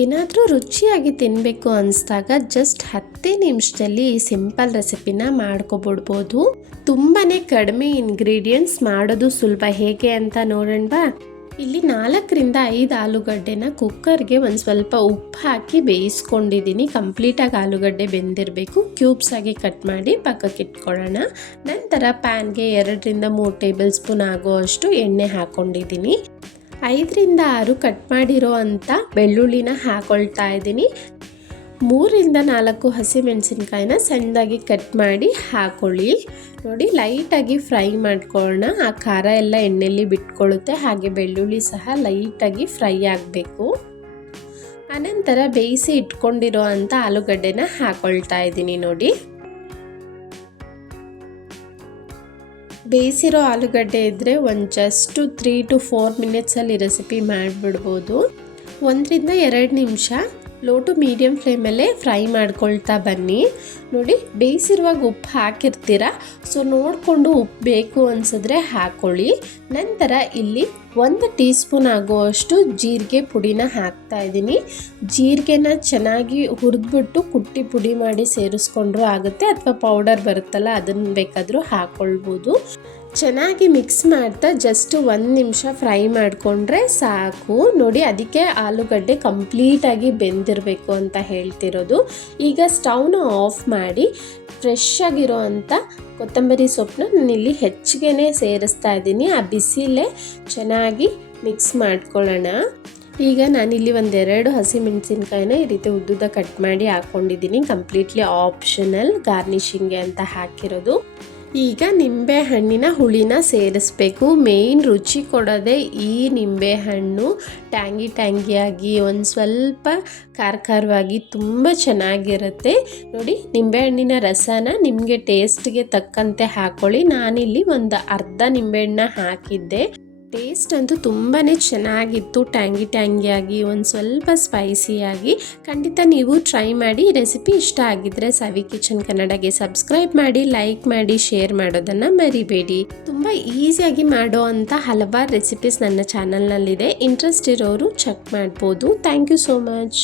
ಏನಾದರೂ ರುಚಿಯಾಗಿ ತಿನ್ನಬೇಕು ಅನಿಸ್ದಾಗ ಜಸ್ಟ್ 10 ನಿಮಿಷದಲ್ಲಿ ಸಿಂಪಲ್ ರೆಸಿಪಿನ ಮಾಡ್ಕೊಬಿಡ್ಬೋದು. ತುಂಬಾ ಕಡಿಮೆ ಇಂಗ್ರೀಡಿಯೆಂಟ್ಸ್, ಮಾಡೋದು ಸುಲಭ. ಹೇಗೆ ಅಂತ ನೋಡೋಣವಾ? ಇಲ್ಲಿ 4ರಿಂದ 5 ಆಲೂಗಡ್ಡೆನ ಕುಕ್ಕರ್ಗೆ ಒಂದು ಸ್ವಲ್ಪ ಉಪ್ಪು ಹಾಕಿ ಬೇಯಿಸ್ಕೊಂಡಿದ್ದೀನಿ. ಕಂಪ್ಲೀಟಾಗಿ ಆಲೂಗಡ್ಡೆ ಬೆಂದಿರಬೇಕು. ಕ್ಯೂಬ್ಸ್ ಆಗಿ ಕಟ್ ಮಾಡಿ ಪಕ್ಕಕ್ಕೆ ಇಟ್ಕೊಳ್ಳೋಣ. ನಂತರ ಪ್ಯಾನ್ಗೆ 2ರಿಂದ 3 ಟೇಬಲ್ ಸ್ಪೂನ್ ಆಗುವಷ್ಟು ಎಣ್ಣೆ ಹಾಕ್ಕೊಂಡಿದ್ದೀನಿ. 5ರಿಂದ 6 ಕಟ್ ಮಾಡಿರೋ ಅಂಥ ಬೆಳ್ಳುಳ್ಳಿನ ಹಾಕೊಳ್ತಾ ಇದ್ದೀನಿ. 3ರಿಂದ 4 ಹಸಿಮೆಣಸಿನ್ಕಾಯಿನ ಸಣ್ಣದಾಗಿ ಕಟ್ ಮಾಡಿ ಹಾಕೊಳ್ಳಿ. ನೋಡಿ, ಲೈಟಾಗಿ ಫ್ರೈ ಮಾಡ್ಕೊಳ್ಳೋಣ. ಆ ಖಾರ ಎಲ್ಲ ಎಣ್ಣೆಯಲ್ಲಿ ಬಿಟ್ಕೊಳ್ಳುತ್ತೆ. ಹಾಗೆ ಬೆಳ್ಳುಳ್ಳಿ ಸಹ ಲೈಟಾಗಿ ಫ್ರೈ ಆಗಬೇಕು. ಅನಂತರ ಬೇಯಿಸಿ ಇಟ್ಕೊಂಡಿರೋ ಅಂಥ ಆಲೂಗಡ್ಡೆನ ಹಾಕೊಳ್ತಾ ಇದ್ದೀನಿ. ನೋಡಿ, ಬೇಯಿಸಿರೋ ಆಲೂಗಡ್ಡೆ ಇದ್ದರೆ ಒಂದು ಜಸ್ಟ್ 3 to 4 ಮಿನಿಟ್ಸಲ್ಲಿ ರೆಸಿಪಿ ಮಾಡಿಬಿಡ್ಬೋದು. 1ರಿಂದ 2 ನಿಮಿಷ ಲೋ ಟು ಮೀಡಿಯಮ್ ಫ್ಲೇಮಲ್ಲೇ ಫ್ರೈ ಮಾಡ್ಕೊಳ್ತಾ ಬನ್ನಿ. ನೋಡಿ, ಬೇಯಿಸಿರುವಾಗ ಉಪ್ಪು ಹಾಕಿರ್ತೀರ, ಸೊ ನೋಡಿಕೊಂಡು ಉಪ್ಪು ಬೇಕು ಅನಿಸಿದ್ರೆ ಹಾಕ್ಕೊಳ್ಳಿ. ನಂತರ ಇಲ್ಲಿ 1 ಟೀ ಸ್ಪೂನ್ ಆಗುವಷ್ಟು ಜೀರಿಗೆ ಪುಡಿನ ಹಾಕ್ತಾ ಇದ್ದೀನಿ. ಜೀರಿಗೆನ ಚೆನ್ನಾಗಿ ಹುರಿದ್ಬಿಟ್ಟು ಕುಟ್ಟಿ ಪುಡಿ ಮಾಡಿ ಸೇರಿಸ್ಕೊಂಡ್ರೂ ಆಗುತ್ತೆ, ಅಥವಾ ಪೌಡರ್ ಬರುತ್ತಲ್ಲ ಅದನ್ನು ಬೇಕಾದರೂ ಹಾಕ್ಕೊಳ್ಬೋದು. ಚೆನ್ನಾಗಿ ಮಿಕ್ಸ್ ಮಾಡ್ತಾ ಜಸ್ಟ್ 1 ನಿಮಿಷ ಫ್ರೈ ಮಾಡಿಕೊಂಡ್ರೆ ಸಾಕು. ನೋಡಿ, ಅದಕ್ಕೆ ಆಲೂಗಡ್ಡೆ ಕಂಪ್ಲೀಟಾಗಿ ಬೆಂದಿರಬೇಕು ಅಂತ ಹೇಳ್ತಿರೋದು. ಈಗ ಸ್ಟವ್ನ ಆಫ್ ಮಾಡಿ ಫ್ರೆಶ್ ಆಗಿರೋ ಅಂಥ ಕೊತ್ತಂಬರಿ ಸೊಪ್ಪನ್ನ ನಾನಿಲ್ಲಿ ಹೆಚ್ಚಿಗೆ ಸೇರಿಸ್ತಾ ಇದ್ದೀನಿ. ಆ ಬಿಸಿಲೇ ಚೆನ್ನಾಗಿ ಮಿಕ್ಸ್ ಮಾಡ್ಕೊಳ್ಳೋಣ. ಈಗ ನಾನಿಲ್ಲಿ 1-2 ಹಸಿಮೆಣಸಿನ್ಕಾಯಿನ ಈ ರೀತಿ ಉದ್ದುದ್ದ ಕಟ್ ಮಾಡಿ ಹಾಕ್ಕೊಂಡಿದ್ದೀನಿ. ಕಂಪ್ಲೀಟ್ಲಿ ಆಪ್ಷನಲ್, ಗಾರ್ನಿಷಿಂಗ್ಗೆ ಅಂತ ಹಾಕಿರೋದು. ಈಗ ನಿಂಬೆ ಹಣ್ಣಿನ ಹುಳಿನ ಸೇರಿಸ್ಬೇಕು. ಮೇಯ್ನ್ ರುಚಿ ಕೊಡೋದೇ ಈ ನಿಂಬೆ ಹಣ್ಣು. ಟ್ಯಾಂಗಿಯಾಗಿ ಒಂದು ಸ್ವಲ್ಪ ಖಾರವಾಗಿ ತುಂಬ ಚೆನ್ನಾಗಿರುತ್ತೆ. ನೋಡಿ, ನಿಂಬೆಹಣ್ಣಿನ ರಸನ ನಿಮಗೆ ಟೇಸ್ಟ್ಗೆ ತಕ್ಕಂತೆ ಹಾಕ್ಕೊಳ್ಳಿ. ನಾನಿಲ್ಲಿ ಒಂದು ಅರ್ಧ ನಿಂಬೆಹಣ್ಣನ್ನ ಹಾಕಿದ್ದೆ. ಟೇಸ್ಟ್ ಅಂತೂ ತುಂಬಾ ಚೆನ್ನಾಗಿತ್ತು. ಟ್ಯಾಂಗಿಯಾಗಿ ಒಂದು ಸ್ವಲ್ಪ ಸ್ಪೈಸಿಯಾಗಿ. ಖಂಡಿತ ನೀವು ಟ್ರೈ ಮಾಡಿ. ರೆಸಿಪಿ ಇಷ್ಟ ಆಗಿದ್ದರೆ ಸವಿ ಕಿಚನ್ ಕನ್ನಡಗೆ ಸಬ್ಸ್ಕ್ರೈಬ್ ಮಾಡಿ, ಲೈಕ್ ಮಾಡಿ, ಶೇರ್ ಮಾಡೋದನ್ನು ಮರಿಬೇಡಿ. ತುಂಬ ಈಸಿಯಾಗಿ ಮಾಡೋ ಅಂಥ ಹಲವಾರು ರೆಸಿಪೀಸ್ ನನ್ನ ಚಾನಲ್ನಲ್ಲಿದೆ. ಇಂಟ್ರೆಸ್ಟ್ ಇರೋರು ಚೆಕ್ ಮಾಡ್ಬೋದು. Thank you so much.